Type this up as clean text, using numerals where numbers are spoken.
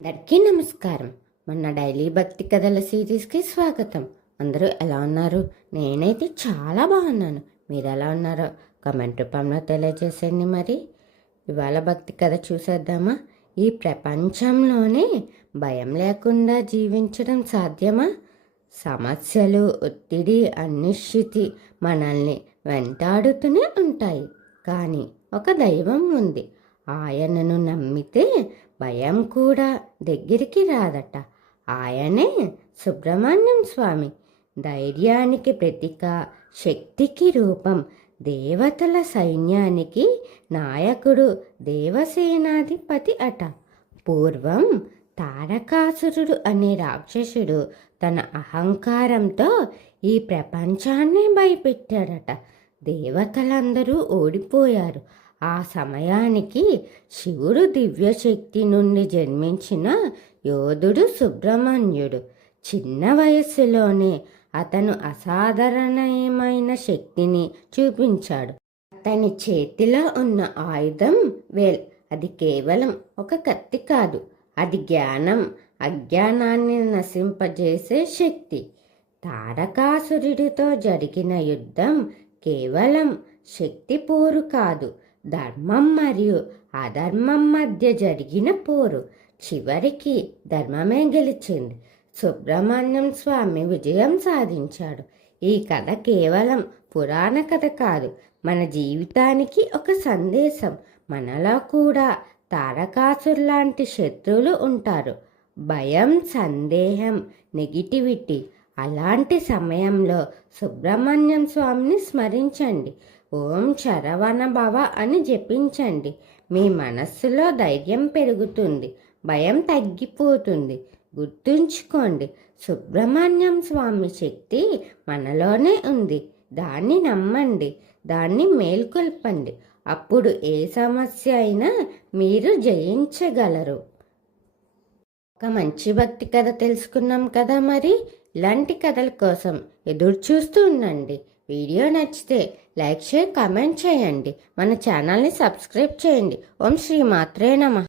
అందరికీ నమస్కారం. మన డైలీ భక్తి కథల సిరీస్కి స్వాగతం. అందరూ ఎలా ఉన్నారు? నేనైతే చాలా బాగున్నాను. మీరు ఎలా ఉన్నారో కమెంట్ రూపంలో తెలియజేసేయండి. మరి ఇవాళ భక్తి కథ చూసేద్దామా? ఈ ప్రపంచంలోనే భయం లేకుండా జీవించడం సాధ్యమా? సమస్యలు, ఒత్తిడి, అనిశ్చితి మనల్ని వెంటాడుతూనే ఉంటాయి. కానీ ఒక దైవం ఉంది. ఆయనను నమ్మితే భయం కూడా దగ్గరికి రాదట. ఆయనే సుబ్రహ్మణ్యం స్వామి. ధైర్యానికి ప్రతీక, శక్తికి రూపం, దేవతల సైన్యానికి నాయకుడు, దేవసేనాధిపతి అట. పూర్వం తారకాసురుడు అనే రాక్షసుడు తన అహంకారంతో ఈ ప్రపంచాన్నే భయపెట్టాడట. దేవతలందరూ ఓడిపోయారు. ఆ సమయానికి శివుడు దివ్యశక్తి నుండి జన్మించిన యోధుడు సుబ్రహ్మణ్యుడు. చిన్న వయస్సులోనే అతను అసాధారణమైన శక్తిని చూపించాడు. అతని చేతిలో ఉన్న ఆయుధం వేల్. అది కేవలం ఒక కత్తి కాదు, అది జ్ఞానం, అజ్ఞానాన్ని నశింపజేసే శక్తి. తారకాసురుడితో జరిగిన యుద్ధం కేవలం శక్తి పోరు కాదు, ధర్మం మరియు అధర్మం మధ్య జరిగిన పోరు. చివరికి ధర్మమే గెలిచింది. సుబ్రహ్మణ్యం స్వామి విజయం సాధించాడు. ఈ కథ కేవలం పురాణ కథ కాదు, మన జీవితానికి ఒక సందేశం. మనలో కూడా తారకాసురు లాంటి శత్రువులు ఉంటారు. భయం, సందేహం, నెగిటివిటీ. అలాంటి సమయంలో సుబ్రహ్మణ్యం స్వామిని స్మరించండి. ఓం శరవణ భవ అని జపించండి. మీ మనస్సులో ధైర్యం పెరుగుతుంది, భయం తగ్గిపోతుంది. గుర్తుంచుకోండి, సుబ్రహ్మణ్యం స్వామి శక్తి మనలోనే ఉంది. దాన్ని నమ్మండి, దాన్ని మేల్కొల్పండి. అప్పుడు ఏ సమస్య అయినా మీరు జయించగలరు. ఒక మంచి భక్తి కథ తెలుసుకున్నాం కదా. మరి ఇలాంటి కథల కోసం ఎదురు చూస్తూ ఉండండి. వీడియో నచ్చితే లైక్, షేర్, కామెంట్ చేయండి. మన ఛానల్ని సబ్స్క్రైబ్ చేయండి. ఓం శ్రీ మాత్రే నమః.